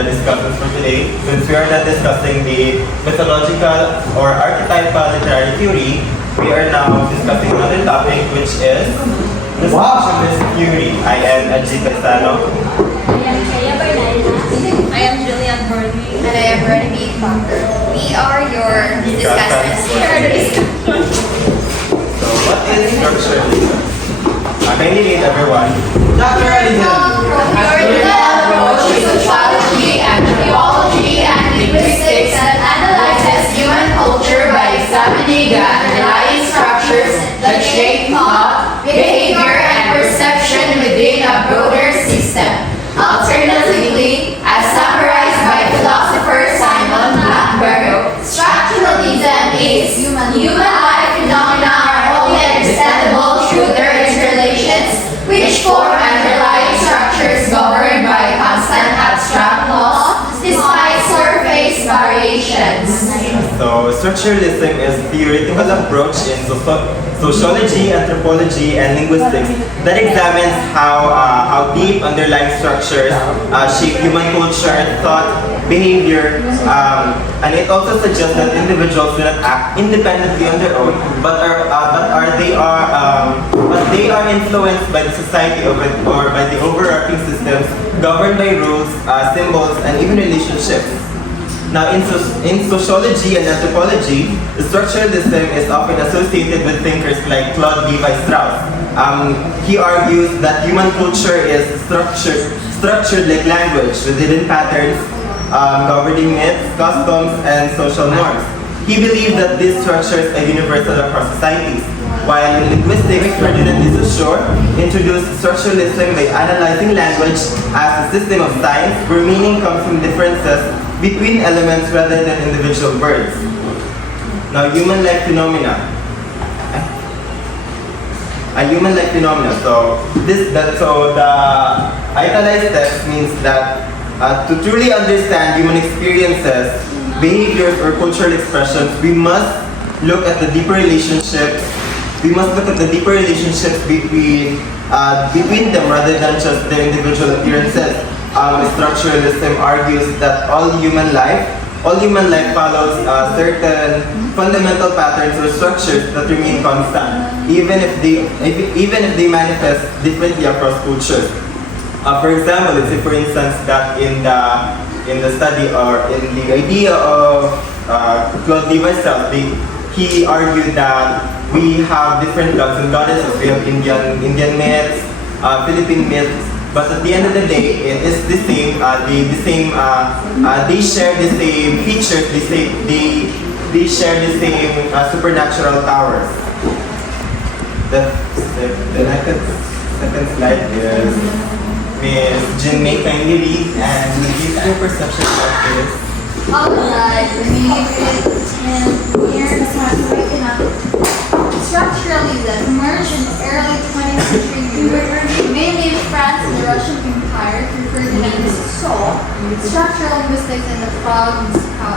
the discussions for today. Since we are not discussing the mythological or archetypal literary theory, we are now discussing another topic, which is the structuralist theory. I am Paisano. I am Julian Borling. And I am Barnayha Paker. We are your discussants. So, what is structuralism? Kindly read, everyone. Structuralism, approach to sociology, anthropology, and linguistics that analyzes human culture by examining the underlying structures that shape thought, behavior, and perception within a broader system. Alternatively, as summarized by philosopher Simon Blackburn, structuralism is human life phenomena are only understandable through their interrelations, which form underlying structures governed by constant abstract laws, despite surface variations. So, structuralism is a theoretical approach in sociology, anthropology, and linguistics that examines how deep underlying structures shape human culture, thought, behavior, and it also suggests that individuals do not act independently on their own, but they are influenced by the society or by the overarching systems governed by rules, symbols, and even relationships. Now, in sociology and anthropology, the structuralism is often associated with thinkers like Claude Levi-Strauss. He argues that human culture is structured like language, with hidden patterns, governing myths, customs, and social norms. He believed that these structures are universal across societies. While in linguistics, Ferdinand de Saussure introduced structuralism by analyzing language as a system of signs where meaning comes from differences between elements rather than individual words. Now, human-like phenomena. Human-like phenomena. So the italized text means that to truly understand human experiences, behaviors, or cultural expressions, we must look at the deeper relationships. We must look at the deeper relationships between them rather than just their individual appearances. Structuralism argues that all human life follows certain fundamental patterns or structures that remain constant, even if they manifest differently across cultures. For example, let's say for instance that in the study or in the idea of Claude Levi-Strauss, he argued that we have different gods and goddesses. We have Indian myths, Philippine myths. But at the end of the day, it is the same. They share the same features. They share the same supernatural powers. The second slide is Miss Jin May kindly read and give your perception of this. Alright, structuralism emerged in early 20th century Europe, mainly in France and the Russian Empire through Ferdinand de Saussure. Structural linguistics in the Prague,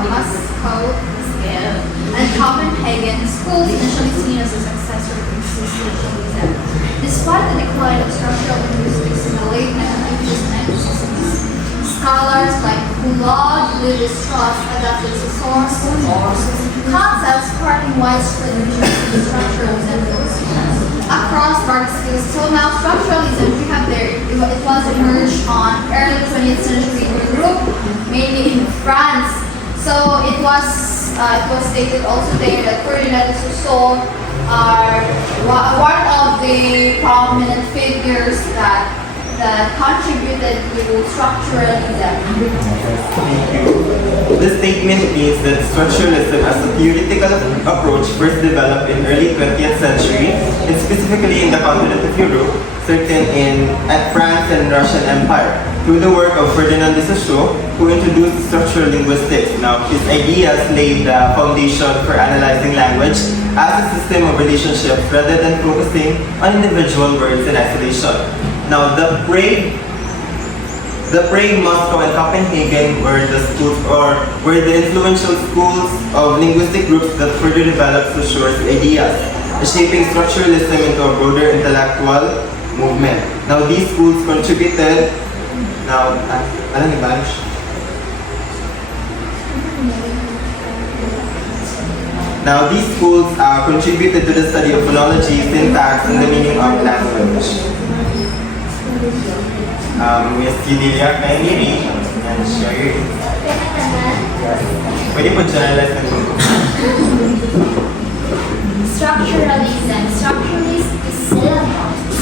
Moscow, and Copenhagen schools initially seen as a successor to structuralism. Despite the decline of structural linguistics in the late 1950s and 1960s, scholars like Claude Levi-Strauss adopted Saussure's concepts, sparking widespread interest in structuralism across various skills. So now structuralism, we have there, it was emerged on early 20th century Europe, mainly in France. So it was stated also there that Ferdinand de Saussure are one of the prominent figures that contributed to structuralism. This statement means that structuralism as a theoretical approach first developed in early 20th century, and specifically in the continent of Europe, at France and Russian Empire, through the work of Ferdinand de Saussure, who introduced structural linguistics. Now, his ideas laid the foundation for analyzing language as a system of relationships rather than focusing on individual words in isolation. Now, the Prague, Moscow, and Copenhagen were the influential schools of linguistic groups that further developed Saussure's ideas, shaping structuralism into a broader intellectual movement. Now, these schools contributed. Now, Now, these schools contributed to the study of phonology, syntax, and the meaning of language. Miss Unilia, kindly read and share your Pwede po generalize na ito.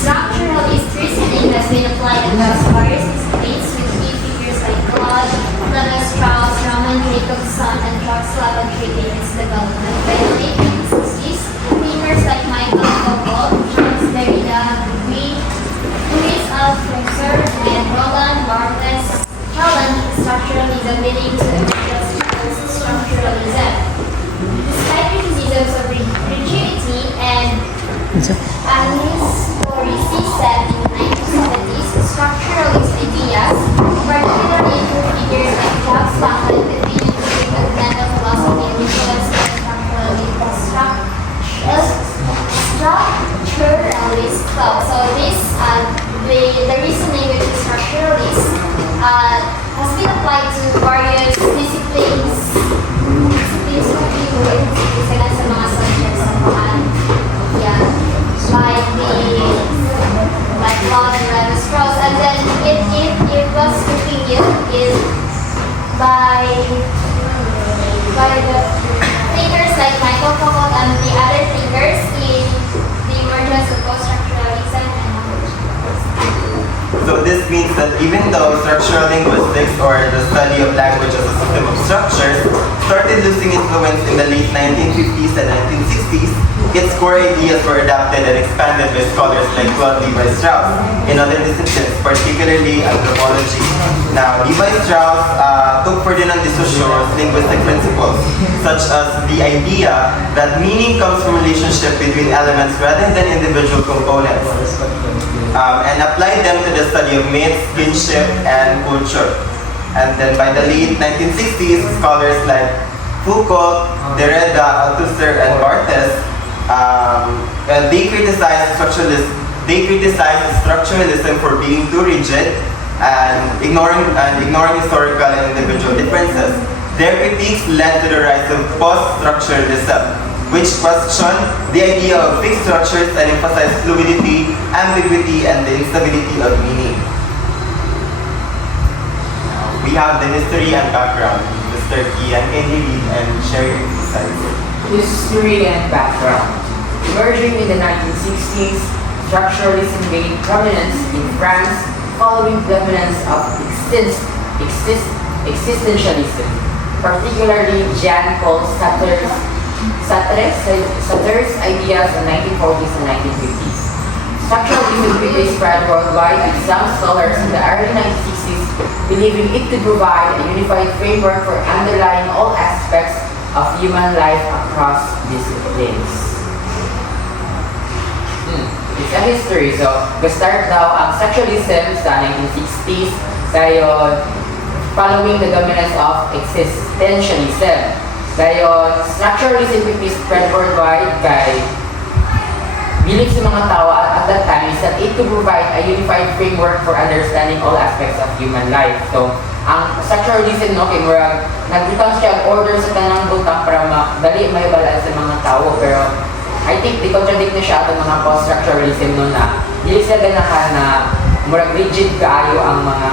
Structuralist reasoning has been applied across various disciplines with key figures like God, Levi Strauss, Roman Jacobson, and Troxel contributing its development. By the late 1960s, thinkers like Michael Foucault, Charles Derrida, Louis Althusser, and Roland Barthes challenged structuralism, leading to emergence of structuralism. Despite criticisms of rigidity and historicism in the 1970s, structuralist ideas, particularly through figures like Jacques Lacan, continued to shape fundamental philosophy and influence by structuralist thought. So this, the reasoning with the structuralist has been applied to various disciplines sa mga subjects sa mga like God and Levi Strauss, and then it was continued is by the thinkers like Michael Foucault and the other thinkers in the emergence of post-structuralism and So this means that even though structural linguistics, or the study of language as a system of structures, started losing influence in the late 1950s and 1960s, its core ideas were adapted and expanded by scholars like Claude Levi-Strauss in other disciplines, particularly anthropology. Now, Levi-Strauss took Ferdinand de Saussure's linguistic principles, such as the idea that meaning comes from relationship between elements rather than individual components, and applied them to the study of myths, kinship, and culture. And then by the late 1960s, scholars like Foucault, Derrida, Althusser, and Barthes, they criticized structuralism for being too rigid and ignoring historical and individual differences. Their critiques led to the rise of post-structuralism, which questioned the idea of fixed structures and emphasized fluidity, ambiguity, and the instability of meaning. We have the history and background. Mr. Kian, can you read and share your insights? History and background. Emerging in the 1960s, structuralism gained prominence in France following the dominance of existentialism, particularly Jean-Paul Sartre's ideas in the 1940s and 1950s. Structuralism quickly spread worldwide, with some scholars in the early 1960s believing it could provide a unified framework for underlying all aspects of human life across disciplines. It's a history. So, start daw ang structuralism sa 1960s, gayon following the dominance of existentialism. Gayon, structuralism quickly spread worldwide kay belief sa mga tao at that time is that it could provide a unified framework for understanding all aspects of human life. So, ang structuralism, no, kay murag nagbutang siya order sa tanang butang para dali may balance sa mga tao, pero I think di-contradict na siya itong mga post-structuralism no na dili sila ganahan na murag rigid kaayo ang mga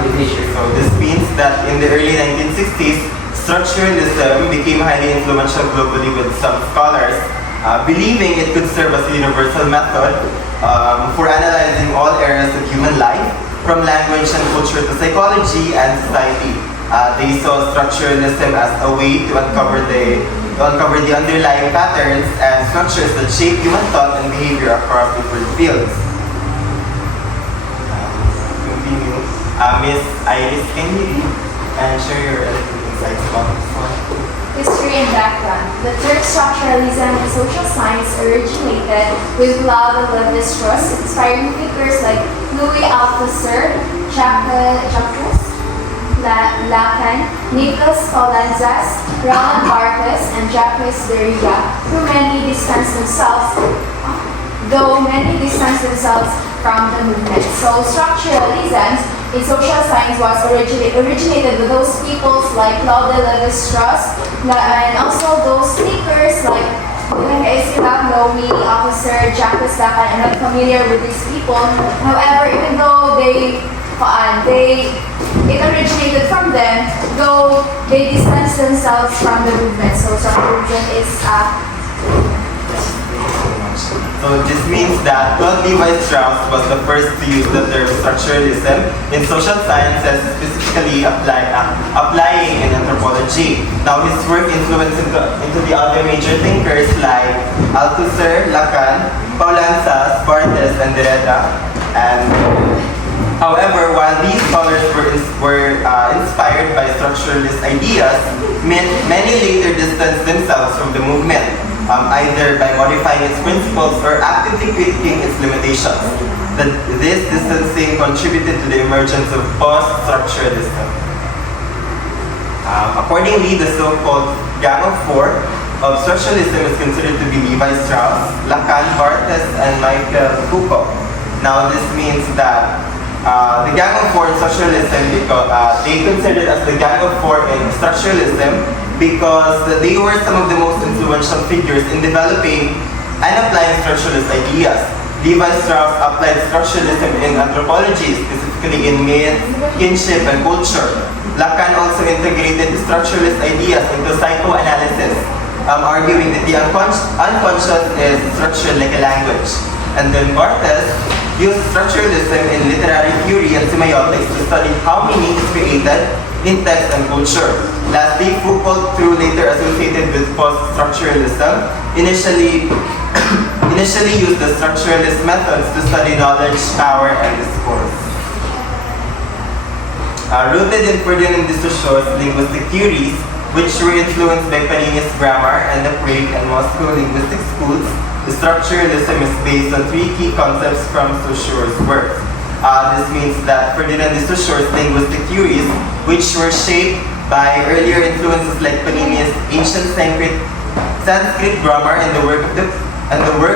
definitions. So this means that in the early 1960s, structuralism became highly influential globally, with some scholars believing it could serve as a universal method for analyzing all areas of human life, from language and culture to psychology and society. They saw structuralism as a way to uncover the underlying patterns and structures that shape human thought and behavior across different fields. Continue. Miss Iris, can you read and share your insights about this one? History and background. The term structuralism in social science originated with Claude Levi-Strauss, inspiring figures like Louis Althusser, Jacques Lacan, Nicolas Colanzas, Roland Barthes, and Jacques Derrida, though many distanced themselves from the movement. So structuralism in social science was originated with those peoples like Claude Levi-Strauss, and also those thinkers like Louis Officer, Jacques Lacan. I'm not familiar with these people. However, even though it originated from them, though they distanced themselves from the movement. So structuralism is So this means that Claude Levi-Strauss was the first to use the term structuralism in social sciences, specifically applying in anthropology. Now his work influenced into the other major thinkers like Althusser, Lacan, Paulanzas, Barthes, and Derrida. And however, while these scholars were inspired by structuralist ideas, many later distanced themselves from the movement, either by modifying its principles or actively critiquing its limitations. This distancing contributed to the emergence of post-structuralism. Accordingly, the so-called Gang of Four of structuralism is considered to be Levi-Strauss, Lacan, Barthes, and Michael Foucault. Now, this means that the Gang of Four in structuralism, because they considered as the Gang of Four in structuralism because they were some of the most influential figures in developing and applying structuralist ideas. Levi-Strauss applied structuralism in anthropology, specifically in myth, kinship, and culture. Lacan also integrated structuralist ideas into psychoanalysis, arguing that the unconscious is structured like a language. And then Barthes used structuralism in literary theory and semiotics to study how meaning is created in text and culture. Lastly, Foucault, through later associated with post-structuralism, initially used the structuralist methods to study knowledge, power, and discourse. Rooted in Ferdinand de Saussure's linguistic theories, which were influenced by Panini's grammar and the Prague and Moscow linguistic schools, the structuralism is based on three key concepts from Saussure's works. This means that Ferdinand de Saussure's linguistic theories, which were shaped by earlier influences like Panini's ancient Sanskrit grammar and the work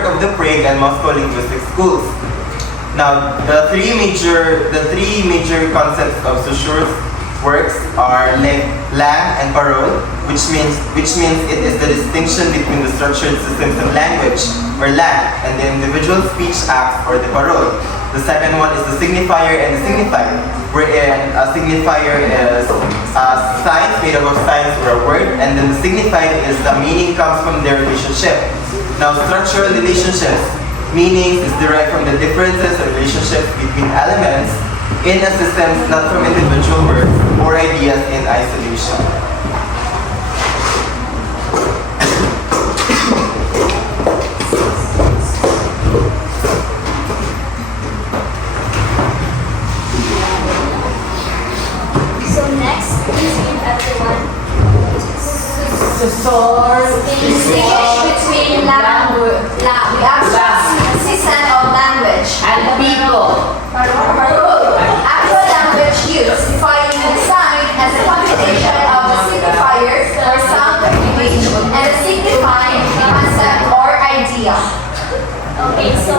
of the Prague and Moscow linguistic schools. Now, the three major concepts of Saussure's works are lang and parole, which means it is the distinction between the structured systems of language, or lang, and the individual speech acts, or the parole. The second one is the signifier and the signified, wherein a signifier is a sign made up of signs or a word, and then the signified is the meaning comes from their relationship. Now, structural relationships, meanings is derived from the differences and relationships between elements in a system, not from individual words or ideas in isolation. So next, please read everyone. distinguish between the abstract system of language And people. actual language use, defining the design as a combination of the signifier or sound or image and the signifying concept or idea. Okay, so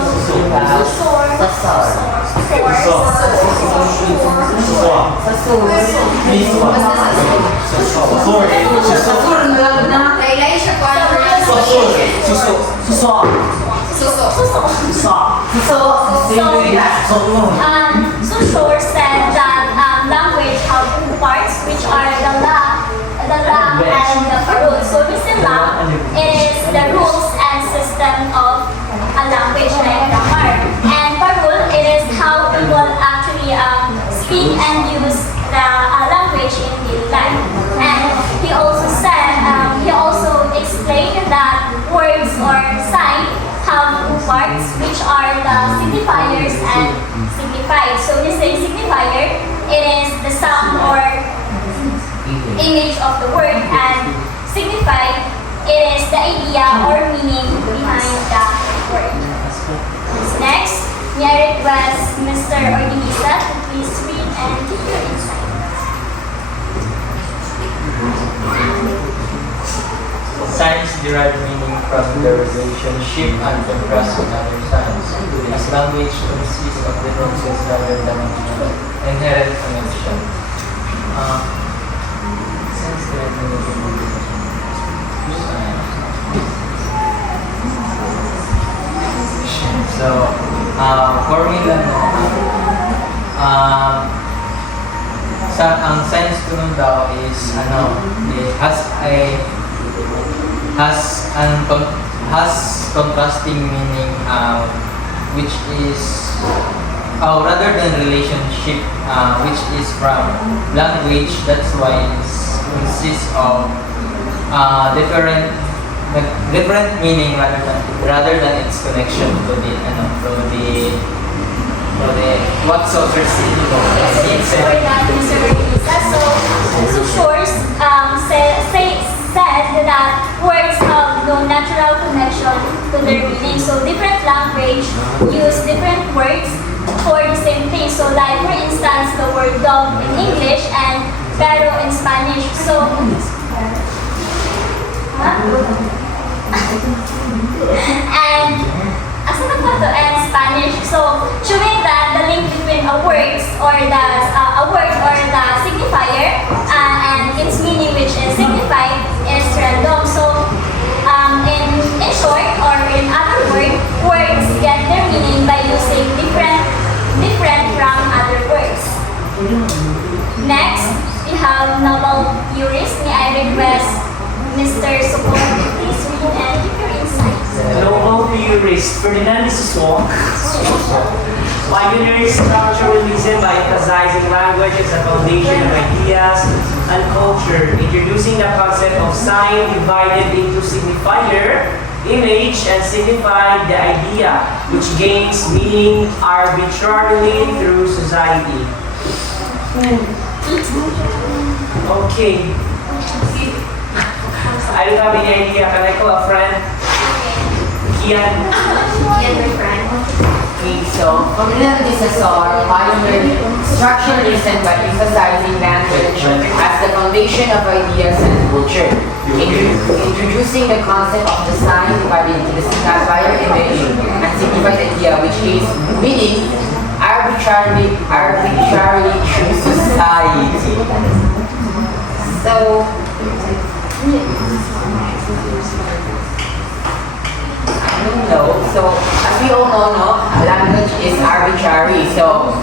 Saussure said that language have two parts, which are the lang and the parole. So this lang is the rules and system of a language like grammar, and parole it is how people actually speak and use the language in daily life. And he also said, he also explained that words or sign have two parts, which are the signifiers and signified. So this is signifier, it is the sound or image of the word, and signified, it is the idea or meaning behind the word. Next, may I request Mr. Ordinisa to please read and give your insight. Signs derive meaning from the relationship and contrast with other signs, as language consists of differences rather than inherent connection. Sense direct meaning. So, for me lang, ang science ko nun daw is, has contrasting meaning, which is, rather than relationship, which is from language. That's why it consists of different meaning rather than its connection to the what sources Yes, for that, Mr. Lisa. So source said that words have no natural connection to their meaning. So different language use different words for the same thing. So like for instance, the word dog in English and perro in Spanish. So and and Spanish. So showing that the link between a words or the signifier and its meaning, which is signified, is random. So in short, or in other words get their meaning by using different from other words. Next, we have novel theorist. May I request Mr. Sokol, please read and give your insights. Novel theorist Ferdinand de Saussure pioneered structuralism by emphasizing language as a foundation of ideas and culture, introducing the concept of sign divided into signifier, image, and signified the idea, which gains meaning arbitrarily through society. Okay. I don't have any idea. Can I call a friend? Kian. my friend. Okay, so Ferdinand de Saussure pioneered structuralism by emphasizing language as the foundation of ideas and culture, introducing the concept of the sign divided into the signifier, image, and signified idea, which is meaning arbitrarily through society. So, So, as we all know, language is arbitrary. So,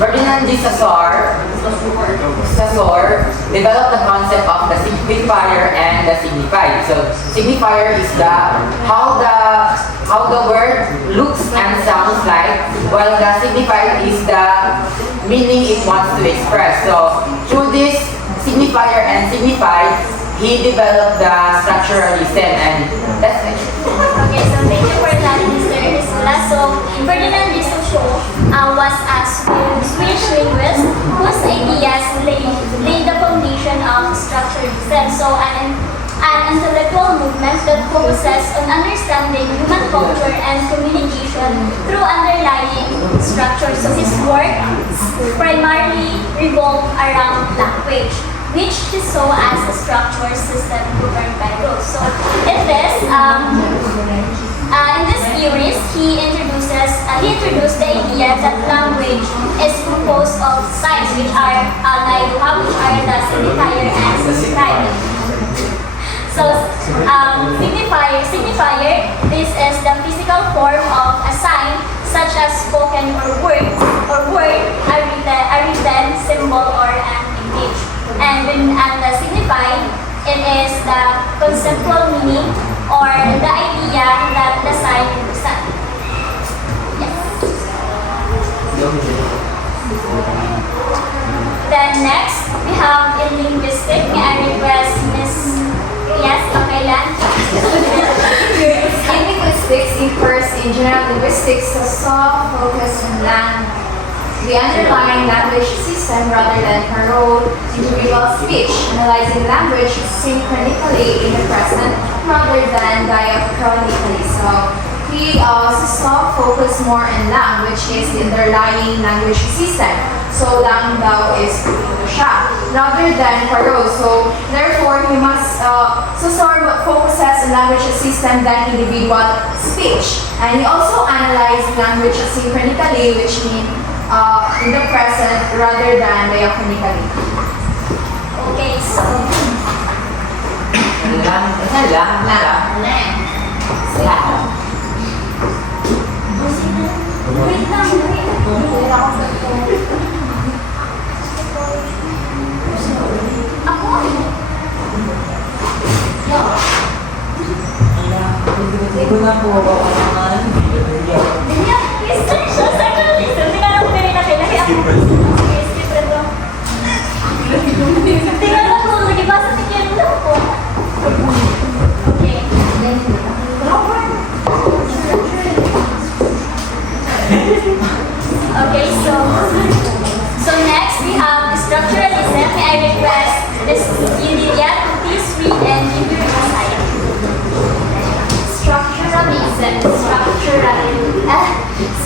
Ferdinand de Saussure developed the concept of the signifier and the signified. So, signifier is how the word looks and sounds like, while the signifier is the meaning it wants to express. So, through this signifier and signified, he developed the structuralism, and that's it. Okay, so thank you for that, Mr. Isula. So, Ferdinand de Saussure was a Swedish linguist whose ideas laid the foundation of structuralism. So, an intellectual movement that focuses on understanding human culture and communication through underlying structure. So, his work primarily revolved around language, which he saw as a structured system governed by rules. So in this theories, he introduced the idea that language is composed of signs, which are the signifier and signified. So signifier, this is the physical form of a sign, such as spoken or word, a written symbol or an image. And the signified, it is the conceptual meaning or the idea that the sign represents. Yes. Then next, we have in linguistics. May I request Miss? Yes, okay, Lan. In linguistics, first in general linguistics, Saussure focused on the underlying language system rather than parole individual speech, analyzing language synchronically in the present rather than diachronically. So he Saussure focused more on lang, which is the underlying language system. So lang daw is siya rather than parole. So therefore, he must Saussure focuses on language system than individual speech, and he also analyzed language synchronically, which means in the present rather than diachronically. Okay, so wait lang, Ako? Ganyan, Christian siya, Structuralist. Hindi nga lang pili na kailangan ako. Skip ito. Tingnan mo po, nagibasa si Ken lang po. Okay. Okay, so next we have structuralism. May I request this Unilia to please read and give your insight.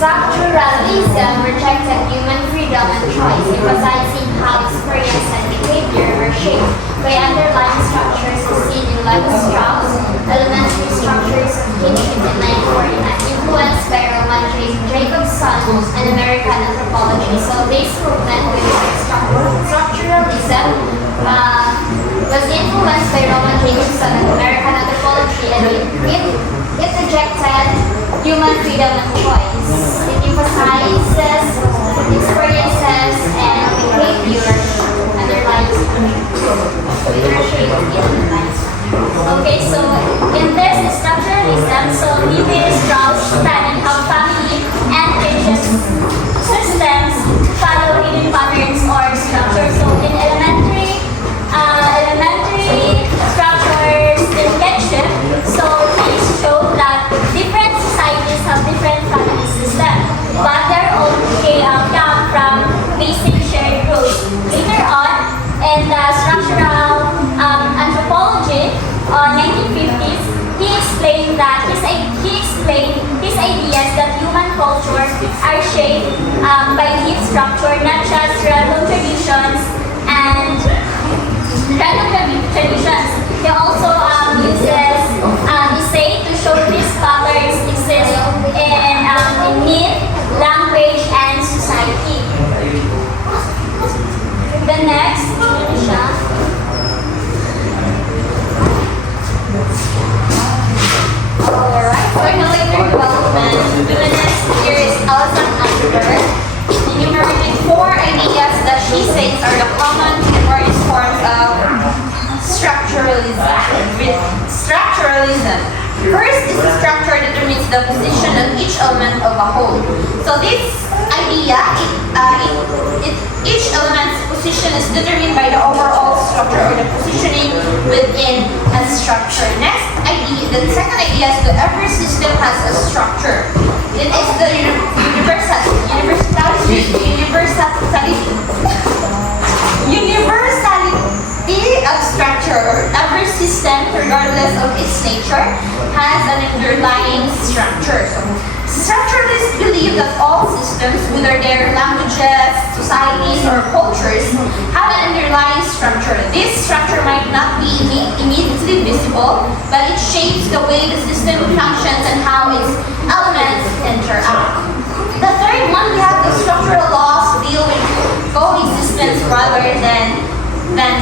Structuralism rejected human freedom and choice, emphasizing how experience and behavior are shaped by underlying structures as seen in Levi-Strauss, elementary structures of kinship in 1949, influenced by Roman Jacobson and American anthropology. So this movement with structuralism was influenced by Roman Jacobson and American anthropology, and it rejected human freedom and choice. It emphasizes experiences and behavior underlying structures. Okay, so in this structuralism, so Levi-Strauss studied how family and kinship systems follow hidden patterns or structures. So in elementary structures in kinship, so he showed that different societies have different family systems, but they're all come from basic shared groups. Later on, in the structural anthropology, 1950s, he explained his ideas that human cultures are shaped by deep structure, not just random traditions and random traditions. He also uses essay to show these patterns exist in myth, language, and society. The next, alright, for later development, the next here is Alexander enumerated 4 ideas that she says are the common and various forms of structuralism. First is the structure that determines the position of each element of a whole. So this idea, each element's position is determined by the overall structure or the positioning within a structure. Next idea, the second idea is that every system has a structure. It is the universality of structure. Every system, regardless of its nature, has an underlying structure. Structuralists believe that all systems, whether they're languages, societies, or cultures, have an underlying structure. This structure might not be immediately visible, but it shapes the way the system functions and how its elements interact. The third one, we have the structural laws deal with coexistence rather than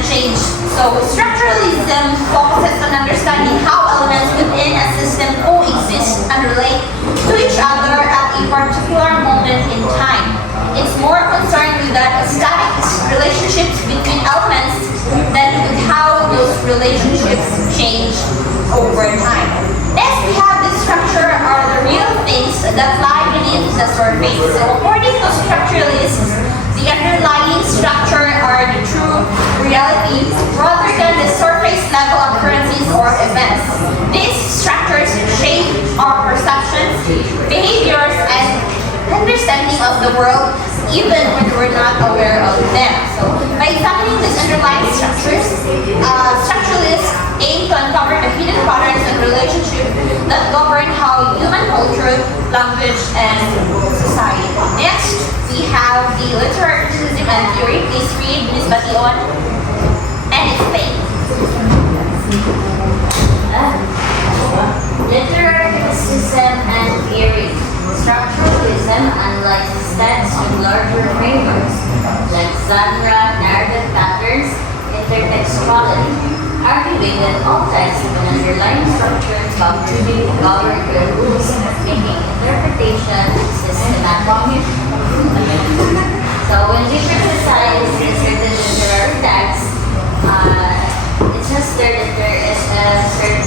change. So structuralism focuses on understanding how elements within a system coexist and relate to each other at a particular moment in time. It's more concerned with the static relationships between elements than with how those relationships change over time. Next, we have the structure are the real things that lie beneath the surface. So according to structuralists, the underlying structure are the true realities rather than the surface level occurrences or events. These structures shape our perceptions, behaviors, and understanding of the world even when we're not aware of them. So by examining these underlying structures, structuralists aim to uncover the hidden patterns and relationships that govern how human culture, language, and society. Next, we have the literary criticism and theory. Please read Ms. Bation and explain. Literary criticism and theory. Structuralism analyzes texts with larger genre, narrative patterns, intertextuality. Arguing that all texts with an underlying structure contribute to govern the rules of making interpretation systematic. So when we criticize a certain literary text, it's just there that there is a certain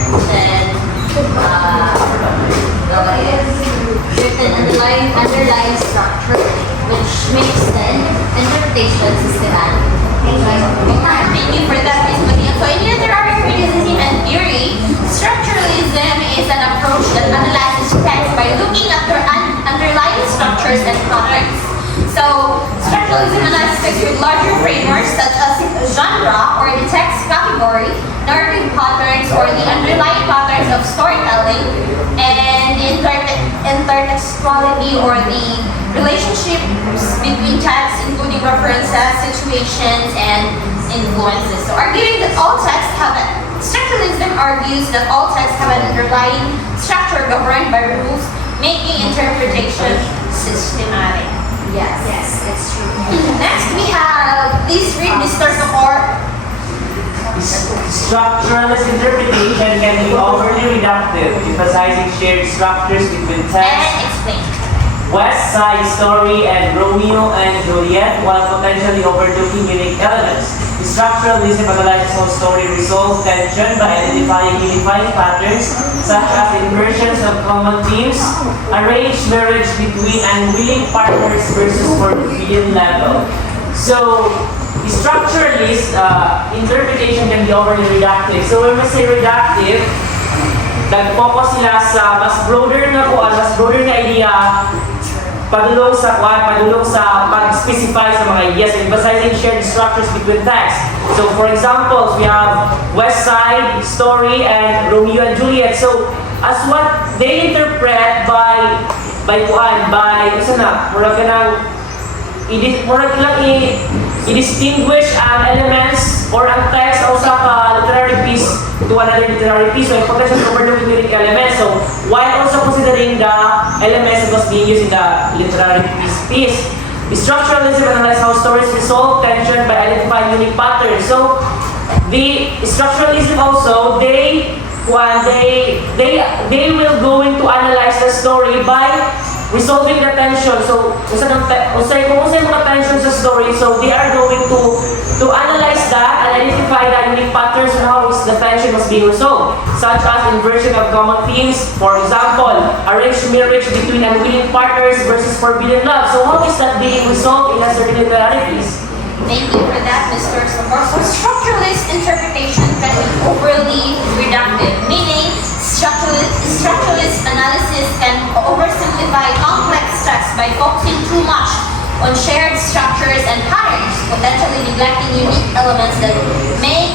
underlying structure which makes the interpretation systematic. Thank you for that, Ms. Maria. So in literary criticism and theory, structuralism is an approach that analyzes text by looking at their underlying structures and patterns. So structuralism analyzes text with larger frameworks such as genre or the text category, narrative patterns or the underlying patterns of storytelling, and the intertextuality or the relationships between texts, including references, situations, and influences. So arguing that all texts have structuralism argues that all texts have an underlying structure governed by rules, making interpretation systematic. Yes, that's true. Next, we have, please read Mr. Support. Structuralist interpretation can be overly reductive, emphasizing shared structures between texts. And explain. West Side Story and Romeo and Juliet, while potentially overlooking unique elements. The structuralism analyzes how story resolve tension by identifying unifying patterns such as inversions of common themes, arranged marriage between unwilling partners versus forbidden level. So, the structuralist interpretation can be overly reductive. So when we say reductive, nag-focus sila sa mas broader na idea, padulong sa pag-specify sa mga ideas, emphasizing shared structures between texts. So for example, we have West Side Story and Romeo and Juliet. So as what they interpret by i-distinguish ang elements or ang text o sa literary piece to another literary piece. So, potential to overlook unique elements. So, while also considering the elements that was being used in the literary piece. The structuralism analyzes how stories resolve tension by identifying unique patterns. So, the structuralism also, they will going to analyze the story by resolving the tension. So, kung mga tension sa story, so they are going to analyze that and identify the unique patterns and how the tension was being resolved, such as inversion of common themes. For example, arranged marriage between unwilling partners versus forbidden love. So, how is that being resolved in a certain literary piece? Thank you for that, Mr. Support. So structuralist interpretation can be overly reductive, meaning structuralist analysis can oversimplify complex texts by focusing too much on shared structures and patterns, potentially neglecting unique elements that make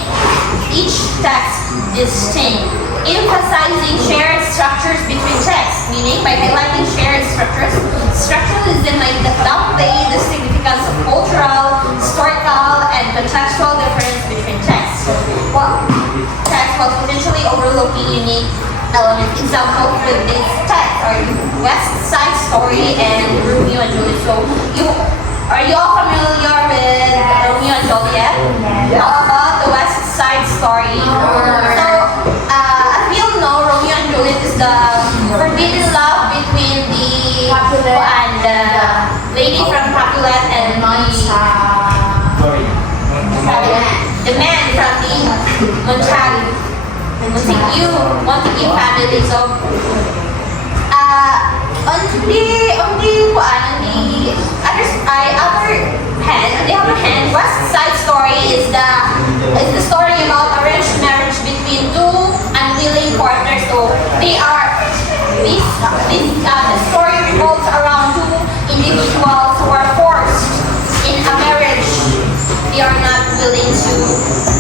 each text distinct. Emphasizing shared structures between texts, meaning by highlighting shared structures, structuralism might downplay the significance of cultural, historical, and contextual difference between texts. While potentially overlooking unique elements. Example with this text are West Side Story and Romeo and Juliet. So, are you all familiar with Romeo and Juliet? How about the West Side Story? Romeo and Juliet is the forbidden love between the lady from Capulet and the man from the Montague family. So, on the other hand, West Side Story is the story about arranged marriage between two unwilling partners. So the story revolves around two individuals who are forced in a marriage they are not willing to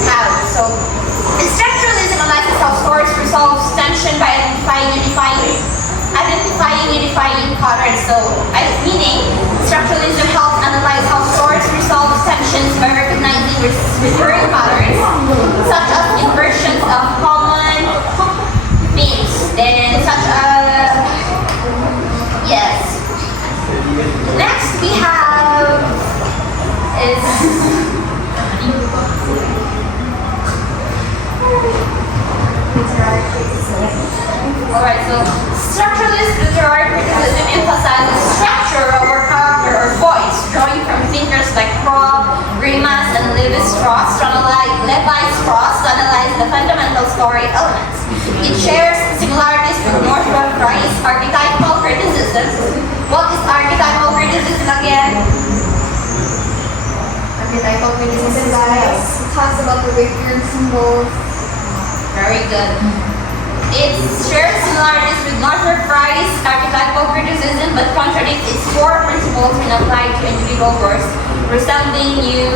have. So structuralism analyzes how stories resolve tension by identifying unifying patterns. So meaning structuralism helps analyze how stories resolve tensions by recognizing recurring patterns, such as inversions of common themes. Then next we have is Alright, so structuralist literary criticism emphasizes structure over character or voice, drawing from thinkers like Grimas, and Levi-Strauss to analyze the fundamental story elements. It shares similarities with Northrop Frye's archetypal criticism. What is archetypal criticism again? Archetypal criticism, guys. It talks about the recurrent symbols. Very good. It shares similarities with Northrop Frye's archetypal criticism but contradicts its core principles when applied to individual works, resembling new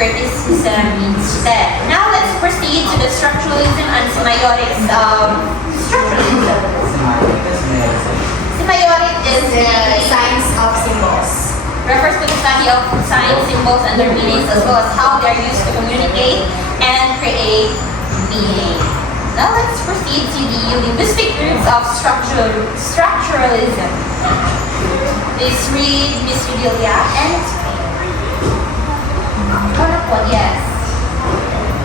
criticism instead. Now let's proceed to the structuralism and semiotics of structuralism. Semiotic is The science of symbols. refers to the study of signs, symbols, and their meanings, as well as how they are used to communicate and create meaning. Now let's proceed to the linguistic roots of structuralism. Please read Miss Udelia and yes.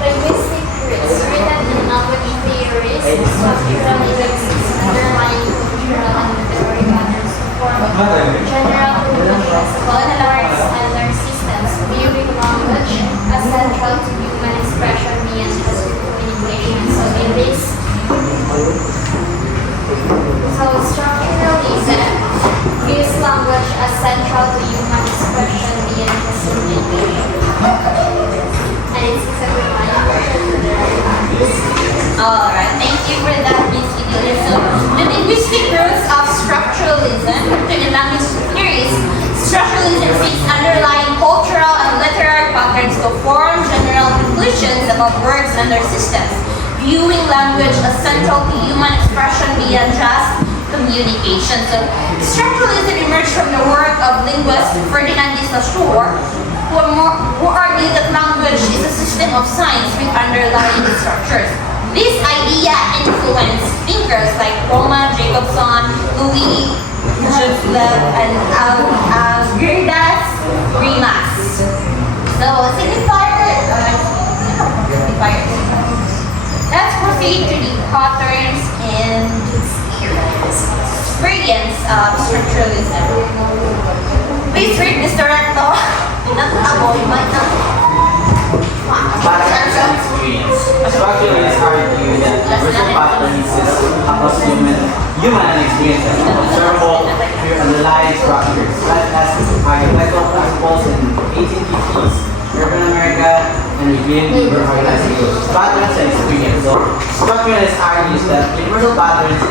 Linguistic roots, written in language theories, structuralism seeks underlying cultural and literary patterns to form general conclusions about words and their systems, viewing language as central to human expression beyond just communication. So structuralism views language as central to human expression beyond just communication. And it's exactly my Alright, thank you for that, Miss Udelia. So, the linguistic roots of structuralism, written in language theories, structuralism seeks underlying cultural and literary patterns to form general conclusions about words and their systems, viewing language as central to human expression beyond just communication. So, structuralism emerged from the work of linguist Ferdinand de Saussure, who argued that language is a system of signs with underlying structures. This idea influenced thinkers like Roman Jacobson, Louis Joseph, and Algirdas Grimas. So, signifiers. Let's proceed to the patterns and experience of structuralism. Please read Mr. Recto. Patterns and experience. Structuralists argue that universal patterns exist across human experiences, observable through underlying structures, such as architectural principles in the 1850s, urban America, and revealing labor organizations. Patterns and experience. So, structuralists argues that universal patterns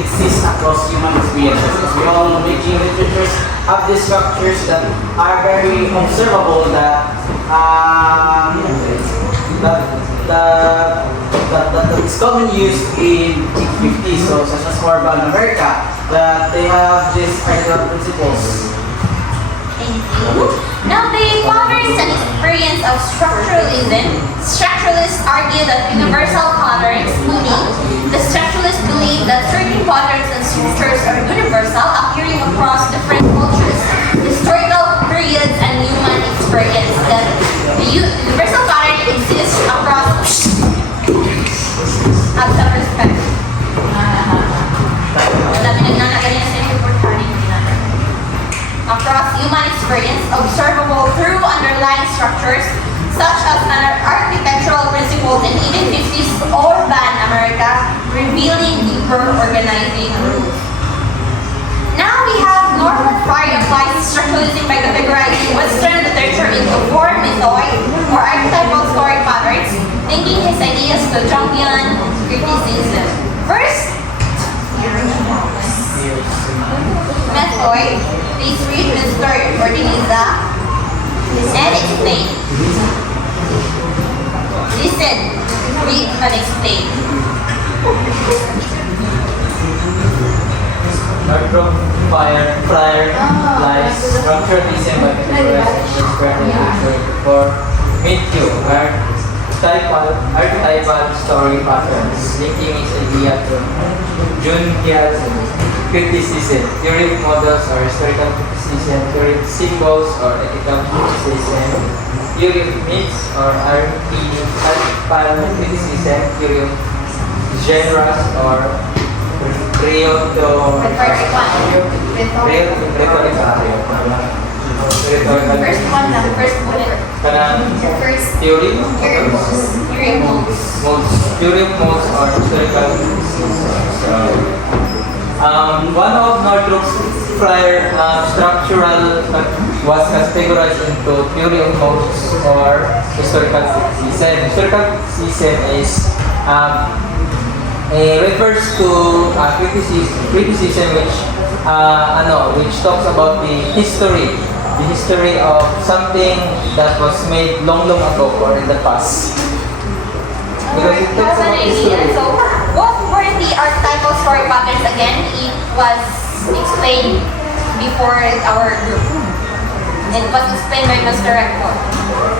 exist across human experiences. As we all know, making literatures have these structures that are very observable that is commonly used in 50s, so such as urban America, that they have these architectural principles. Thank you. Now, the patterns and experience of structuralism. Structuralists argue that universal patterns, meaning the structuralists believe that certain patterns and structures are universal, appearing across different cultures, historical periods, and human experience. That the universal pattern exists across. Have some respect. Across human experience, observable through underlying structures such as architectural principles in 1850s urban America, revealing deeper organizing rules. Now we have Norman Frye applies structuralism by categorizing Western literature into four methods or archetypal story patterns, linking his ideas to Jungian criticism. First, method. Please read Mr. Borling and explain. Listen, read and explain. Northrop Frye applies structuralism by categorizing literature for mid-Q, archetypal story patterns, linking his idea to Jungian criticism, theory of models or historical criticism, theory of symbols or ethical criticism, theory of myths or archetypal criticism, theory of genres or The first one. First one lang, first bullet. First Theory theory of modes. Theory of modes or historical one of Northrop's prior structural was categorized into theory of modes or historical criticism. Historical criticism is refers to criticism which talks about the history of something that was made long ago or in the past. Because it talks Have an about idea. history. So, what were the archetypal story patterns again? It was explained before our group. It was explained by Mr. Rector.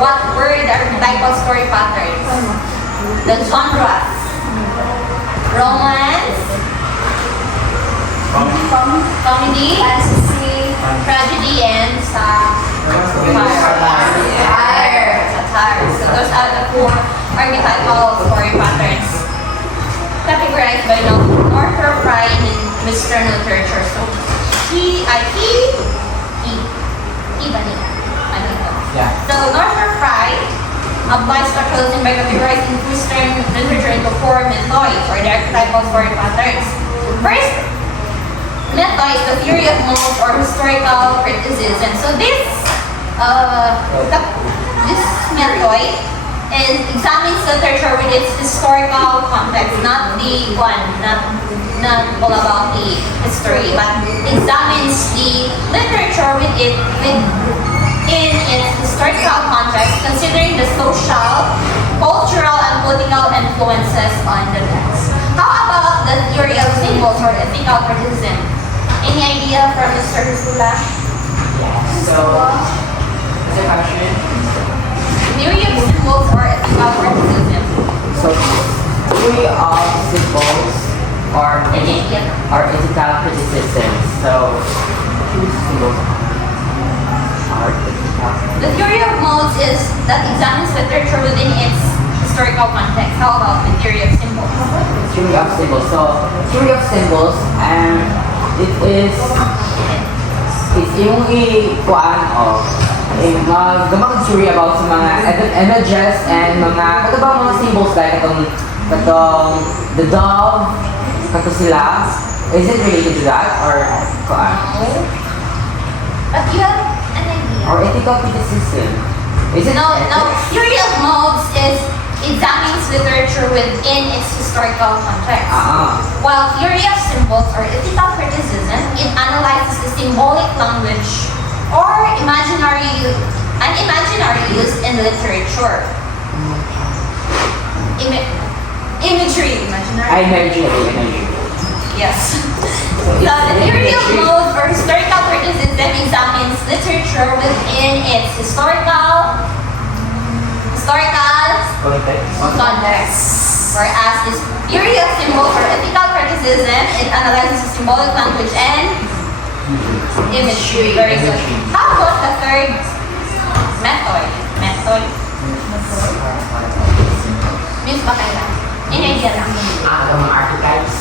What were the archetypal story patterns? The genres. Romance, comedy, Fantasy. tragedy, and satire. So those are the four archetypal story patterns categorized by Northrop Frye in Western literature. So Barnayha. I don't know. Yeah. So Northrop Frye applies structuralism by categorizing Western literature into four methods or the archetypal story patterns. First method is the theory of modes or historical criticism. So this method examines literature with its historical context, not all about the history, but examines the literature within its historical context, considering the social, cultural, and political influences on the text. How about the theory of symbols or ethical criticism? Any idea from Mr. Husula? So, is there a question? Theory of symbols or ethical criticism? So, theory of symbols or ethical criticism. So, symbols are ethical. The theory of modes is that examines literature within its historical context. How about the theory of symbols? Theory of symbols. So, theory of symbols, it's yung gamak theory about sa mga images and mga symbols like the dove, sila. Is it related to that or kuan? But you have an idea. Or ethical criticism? Is it No. Theory of modes examines literature within its historical context. While theory of symbols or ethical criticism, it analyzes the symbolic language or imaginary use in literature. Imagery. Imaginary. Yes. So the theory of modes or historical criticism examines literature within its historical context. Whereas this theory of symbols or ethical criticism, it analyzes the symbolic language and imagery. Very good. How about the third method? Miss Bakayla. Any idea lang? Mga archetypes.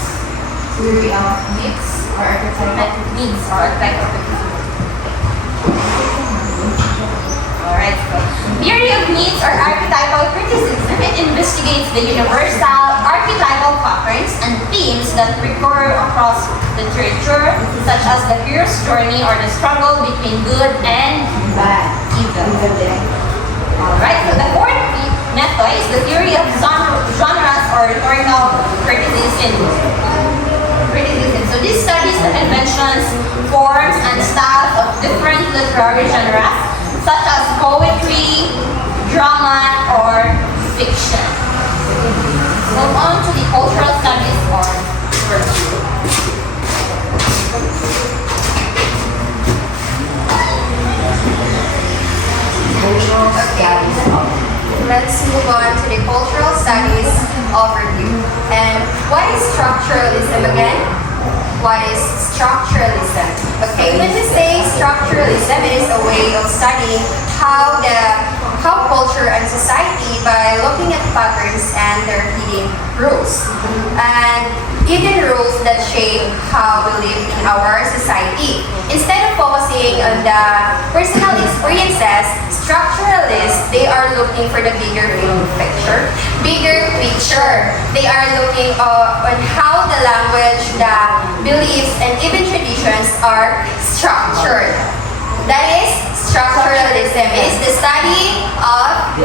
Theory of mix or archetype. Needs or archetypal criticism. Alright, so theory of needs or archetypal criticism, it investigates the universal archetypal patterns and themes that recur across literature, such as the hero's journey or the struggle between good and evil. Alright, so the fourth method is the theory of genres or rhetorical criticism. So this studies the conventions, forms, and styles of different literary genres, such as poetry, drama, or fiction. Move on to the cultural studies or virtue. Let's move on to the cultural studies overview. And what is structuralism again? What is structuralism? Okay, when we say structuralism, it is a way of studying how culture and society by looking at patterns and their hidden rules. And hidden rules that shape how we live in our society. Instead of focusing on the personal experiences, structuralists, they are looking for the bigger picture. They are looking on how the language, the beliefs, and even traditions are structured. That is structuralism. It is the study of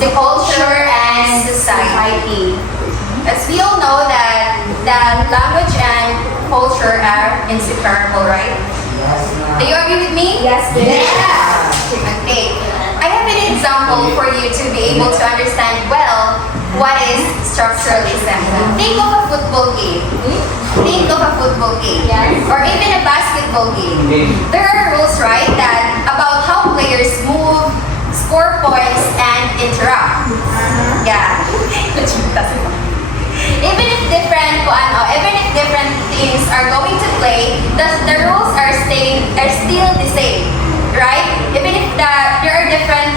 the culture and society. As we all know that language and culture are inseparable, right? Do you agree with me? Yes, Okay. I have an example for you to be able to understand well what is structuralism. Think of a football game. Think of a football game. Or even a basketball game. There are rules, right, that about how players move, score points, and interact. Yeah. Even if different teams are going to play, the rules are still the same, right? Even if there are different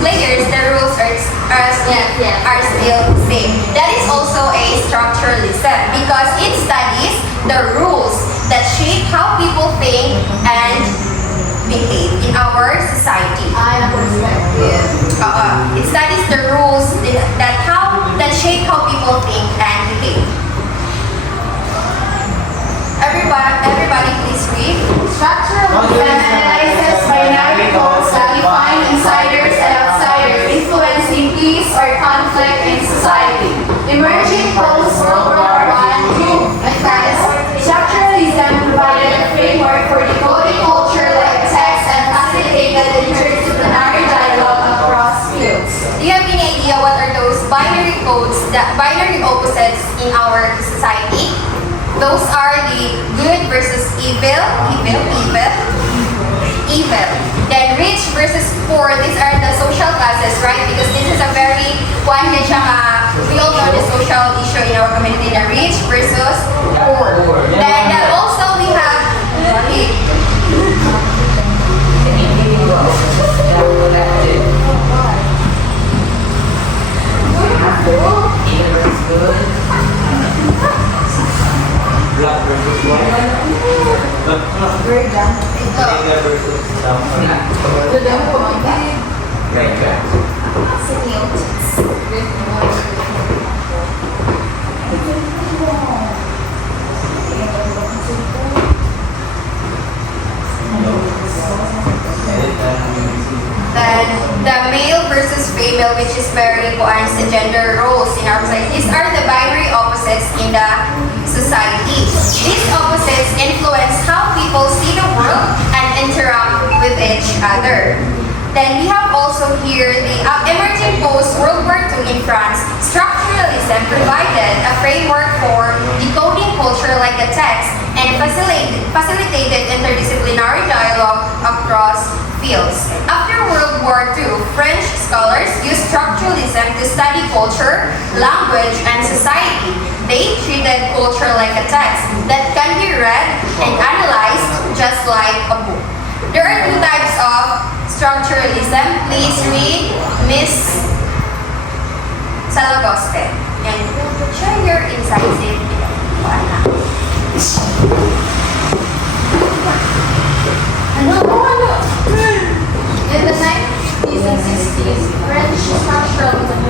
players, the rules are still the same. That is also a structuralism because it studies the rules that shape how people think and behave in our society. It studies the rules that shape how people think and behave. Everybody please read. Structuralism analyzes binary codes that define insiders and outsiders, influencing peace or conflict in society. Emerging post-World War I, II, and structuralism provided a framework for decoding culture like text and facilitated interdisciplinary dialogue across fields. Do you have any idea what are those binary codes, binary opposites in our society? Those are the good versus evil. Then rich versus poor. These are the social classes, right? Because this is a very we all know the social issue in our community, the rich versus poor. Then also we have Black versus white. We're done. Singer versus then the male versus female, which is very important, the gender roles in our society. These are the binary opposites in the society. These opposites influence how people see the world and interact with each other. Then we have also here the emerging post-World War II in France. Structuralism provided a framework for decoding culture like a text and facilitated interdisciplinary dialogue across fields. After World War II, French scholars used structuralism to study culture, language, and society. They treated culture like a text that can be read and analyzed just like a book. There are two types of structuralism. Please read Miss Salagoste and share your insights in In the 1950s and 60s, French structuralism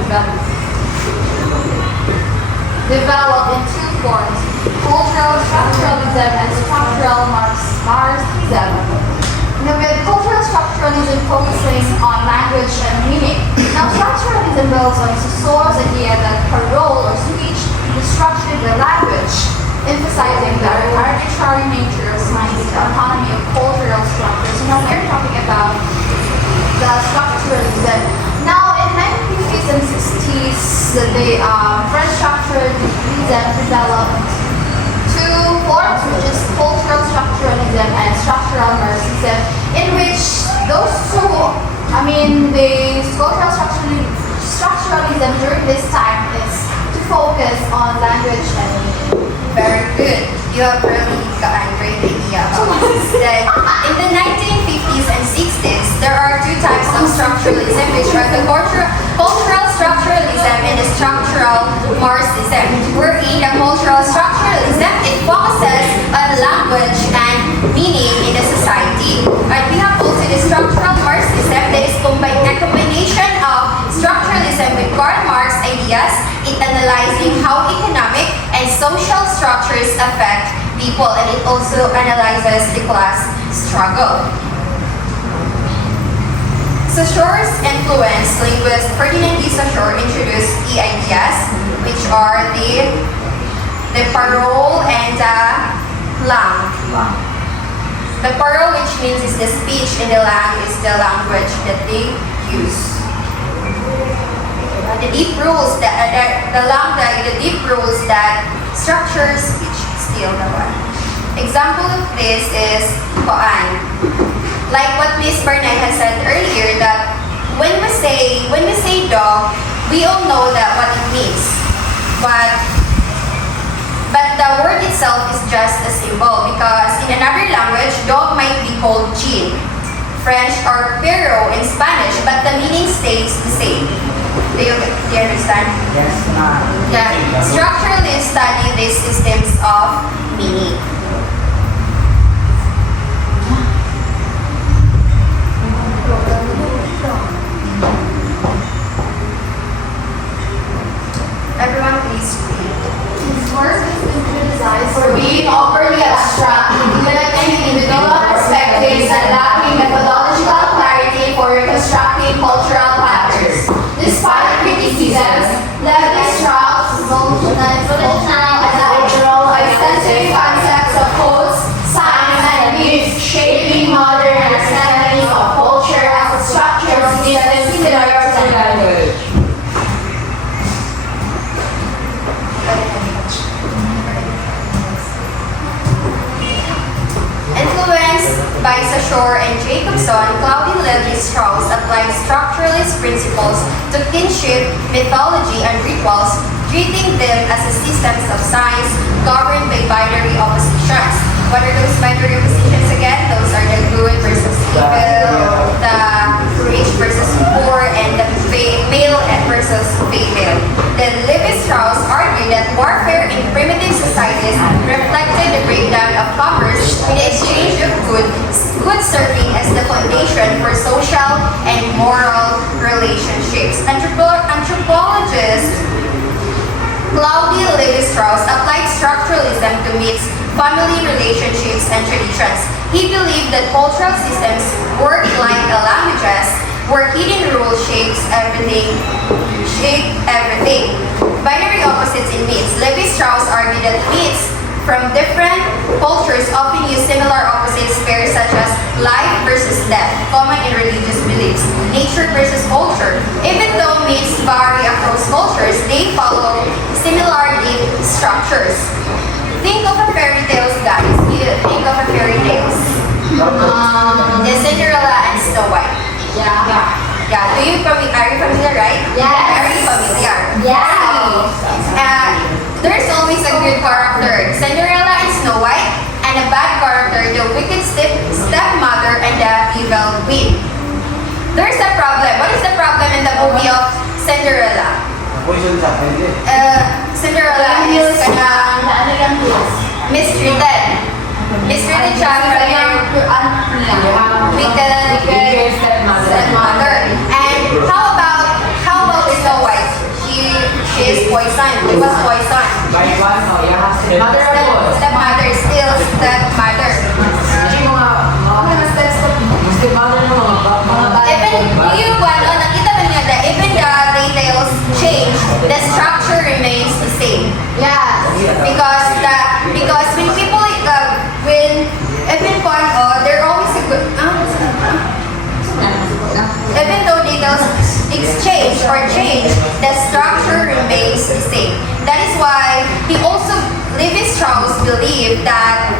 developed in two forms: cultural structuralism and structural Marxism. With cultural structuralism focusing on language and meaning. Now, structuralism builds on Saussure's idea that a role or speech is structured by language, emphasizing the arbitrary nature of science, the autonomy of cultural structures. Now, we're talking about the structuralism. Now, in 1950s and 60s, the French structuralism developed two forms, which is cultural structuralism and structural Marxism, in which those two, the cultural structuralism during this time is to focus on language and meaning. Very good. You have really got a great idea about this. Then, in the 1950s and 60s, this, there are two types of structuralism, which are the cultural structuralism and the structural Marxism. Wherein the cultural structuralism, it focuses on language and meaning in the society. And we have also the structural Marxism, that is a combination of structuralism with Karl Marx ideas in analyzing how economic and social structures affect people, and it also analyzes the class struggle. Saussure's influence, linguist Ferdinand de Saussure introduced the ideas, which are the parole and the langue. The parole, which means is the speech, and the langue is the language that they use. The deep rules that the deep rules that structure speech. Still the one. Example of this is koan. Like what Miss Barnayha said earlier, that when we say dog, we all know that what it means. But the word itself is just a symbol, because in another language, dog might be called chin, French, or perro in Spanish, but the meaning stays the same. Do you understand? Yes, ma'am. Yeah. Structuralists study these systems of meaning. Everyone please read. His work has been criticized For being overly abstract, limiting individual perspectives and lacking methodological clarity for reconstructing cultural patterns. Despite criticisms, Levi-Strauss' multidimensional and natural extensive concepts of codes, science, and myths, shaping modern understandings of culture as a structural system similar to language. Influenced by Saussure and Jacobson, Claudine Levi-Strauss applied structuralist principles to kinship, mythology, and rituals, treating them as a systems of science governed by binary oppositions. What are those binary oppositions again? Those are the good versus evil, the rich versus poor, and the male versus female. Then Levi-Strauss argued that warfare in primitive societies reflected the breakdown of commerce with the exchange of goods serving as the foundation for social and moral relationships. Anthropologist Claudine Levi-Strauss applied structuralism to myths, family relationships, and traditions. He believed that cultural systems work like languages, where hidden rules shape everything. Binary opposites in myths. Levi-Strauss argued that myths from different cultures often use similar opposites pairs such as life versus death, common in religious beliefs, nature versus culture. Even though myths vary across cultures, they follow similar deep structures. Think of a fairy tales, guys. Think of a fairy tales. The Cinderella and Snow White. Yeah. Are you familiar, right? Yes. Very familiar. Yeah. So, there's always a good character, Cinderella and Snow White, and a bad character, the wicked stepmother and the evil queen. There's a problem. What is the problem in the movie of Cinderella? Cinderella is mistreated. Mistreated siya by her wicked stepmother. And how about Snow White? She is poisoned. She was poisoned. By one, no, yeah. Stepmother is still stepmother. Nakita ba niyo that even the details change, the structure remains the same. Yeah. Because when people they're always a good. Even though details exchange or change, the structure remains the same. That is why Levi-Strauss believed that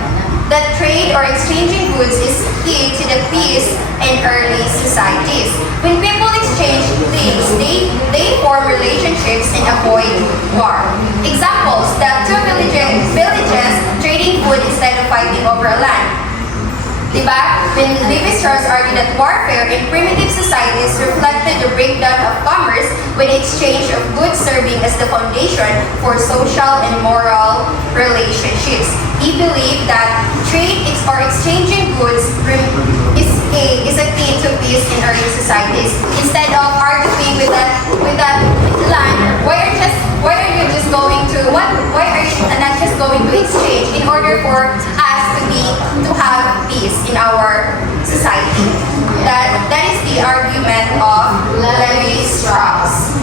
trade or exchanging goods is key to the peace in early societies. When people exchange things, they form relationships and avoid war. Examples: the two villages trading food instead of fighting over land. Diba? When Levi-Strauss argued that warfare in primitive societies reflected the breakdown of commerce with the exchange of goods serving as the foundation for social and moral relationships. He believed that trade or exchanging goods is a key to peace in early societies. Instead of arguing with that land, why are you not just going to exchange in order for us to have peace in our society? That is the argument of Levi-Strauss.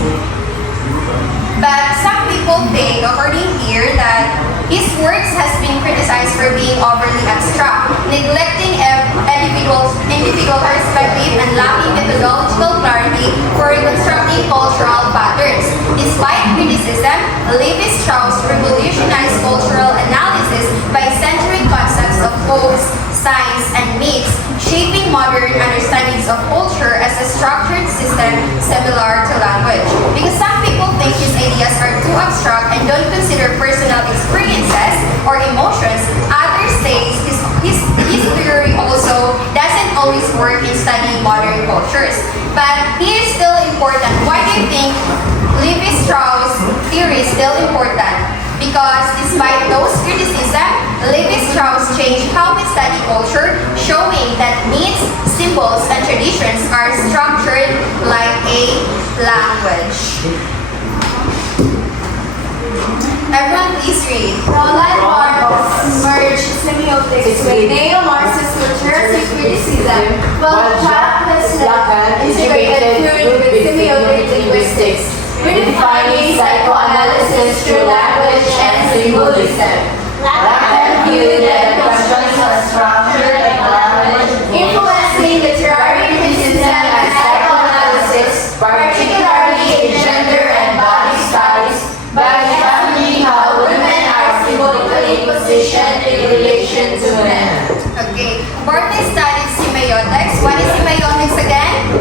But some people think, according here, that his works has been criticized for being overly abstract, neglecting individual perspective and lacking methodological clarity for reconstructing cultural patterns. Despite criticism, Levi-Strauss revolutionized cultural analysis by centering concepts of codes, signs, and myths, shaping modern understandings of culture as a structured system similar to language. Because some people think his ideas are too abstract and don't consider personal experiences or emotions, others say his theory also doesn't always work in studying modern cultures. But he is still important. Why do you think Levi-Strauss theory is still important? Because despite those criticism, Levi-Strauss changed how we study culture, showing that myths, symbols, and traditions are structured like a language. Everyone please read. Roland Barthes merged semiotics with neo-Marxist literary criticism, while Jacques Lacan integrated food with semiotic linguistics, redefining psychoanalysis through language and symbolism. Lacan viewed that questions of structure and language influencing literary criticism and psychoanalysis, particularly in gender and body studies, by examining how women are symbolically positioned in relation to men. Okay, Barthes studied semiotics. What is semiotics again?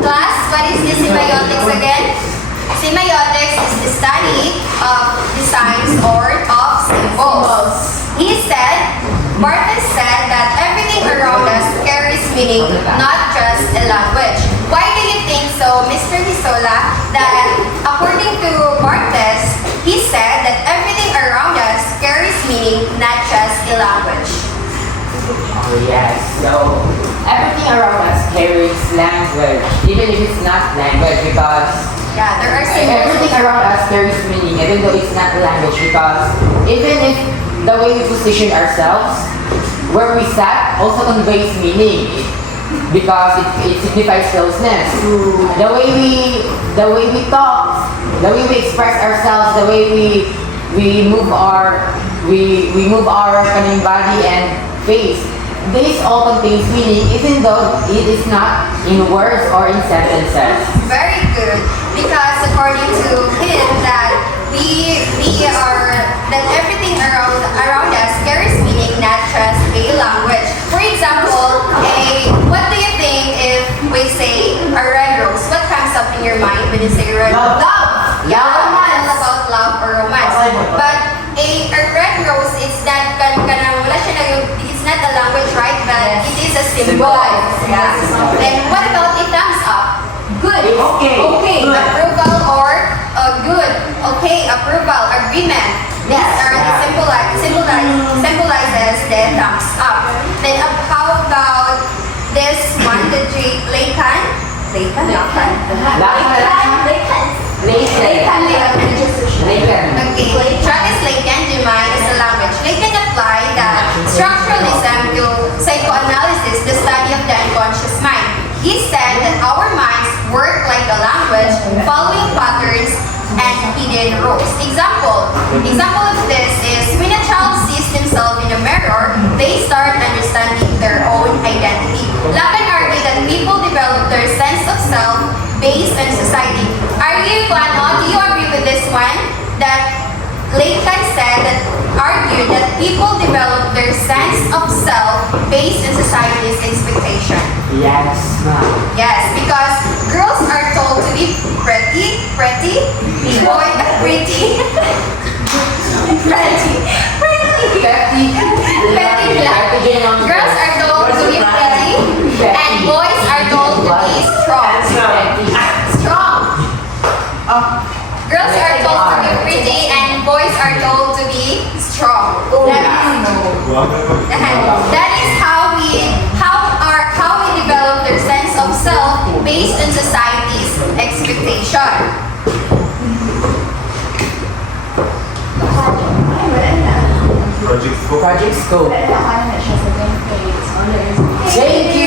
Class, what is the semiotics again? Semiotics is the study of the signs or of symbols. Barthes said that everything around us carries meaning, not just a language. Why do you think so, Mr. Hisola, that according to Barthes, he said that everything around us carries meaning, not just a language? Oh yes, so everything around us carries language, even if it's not language, because Yeah, there are symbols. everything around us carries meaning, even though it's not language, because even if the way we position ourselves, where we sat, also conveys meaning, because it signifies closeness. The way we talk, the way we express ourselves, the way we move our body and face. This all contains meaning, even though it is not in words or in sentences. Very good, because according to him that that everything around us carries meaning, not just a language. For example, what do you think if we say a red rose? What comes up in your mind when you say red rose? Love. Yeah, all about love or romance. But a red rose is not it's not a language, right? But it is a symbol. Yeah. And what about a thumbs up? Good. Okay. Good. Approval or good. Okay. Approval. Agreement. These are symbolizes the thumbs up. Then how about this one? The Lacan. Okay. Travis Lacan defined as a language. Lacan applied that structuralism to psychoanalysis, the study of the unconscious mind. He said that our minds work like a language, following patterns and hidden rules. Example of this is when a child sees themselves in a mirror, they start understanding their own identity. Lacan argued that people develop their sense of self based on society. Do you agree with this one? That Lacan argued that people develop their sense of self based on society's expectation. Yes, ma'am. Yes, because girls are told to be pretty, girls are told That is how we develop their sense of self based on society's expectation. Project scope. Thank you!